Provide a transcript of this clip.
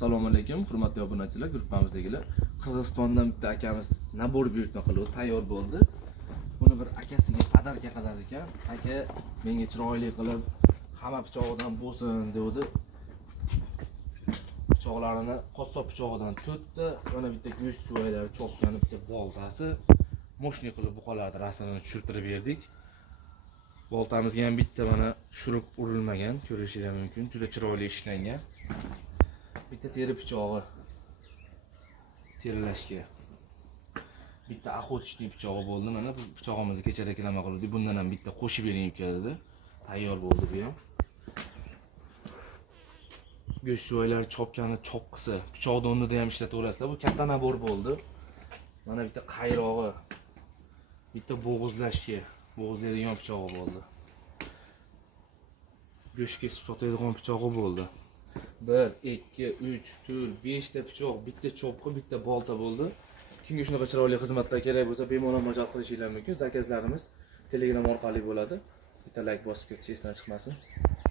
Assalomu alaykum, hurmatli obunachilar, gruppamizdagilar. Qirg'izistondan bitta akamiz nabor buyurtma qilib tayyor bo'ldi. Buni bir akasiga padarka qiladi ekan. Aka menga chiroyli qilib hamma pichog'idan bo'lsin dedi. Pichoqlarini qassob pichog'idan tutdi. Mana bitta go'sht suvaylari chopgani bitta boltasi. Moshni qilib buqalarni rasmini tushirtirib berdik. Boltamizga ham bitta mana shurub urilmagan, ko'rishingiz mumkin. Juda chiroyli ishlangan. Bitta teri pichog'i terilashga. Bitta aqo'tishli pichog'i bo'ldi. Mana bu pichog'imizni kecha reklama qildik. Bundan ham bitta qo'shib bering dedi. Tayyor bo'ldi bu ham. Go'sht suvaylari chopgani choqqisi, pichoqni o'rnida ham ishlataverasizlar. Bu katta nabor bo'ldi. Mana bitta qayrog'i, bitta bo'g'izlashga, bo'g'izlaydigan pichog'i bo'ldi. Go'sht kesib sotadigan pichog'i bo'ldi. 1, 2, 3, 4, 5 ta pichoq, bitta cho'pqi, bitta bolta bo'ldi. Kimga shunaqa chiroyli xizmatlar kerak bo'lsa, bemalol murojaat qilishingiz mumkin. Zakazlarimiz Telegram orqali bo'ladi. Bitta like bosib ketishingiz esdan chiqmasin.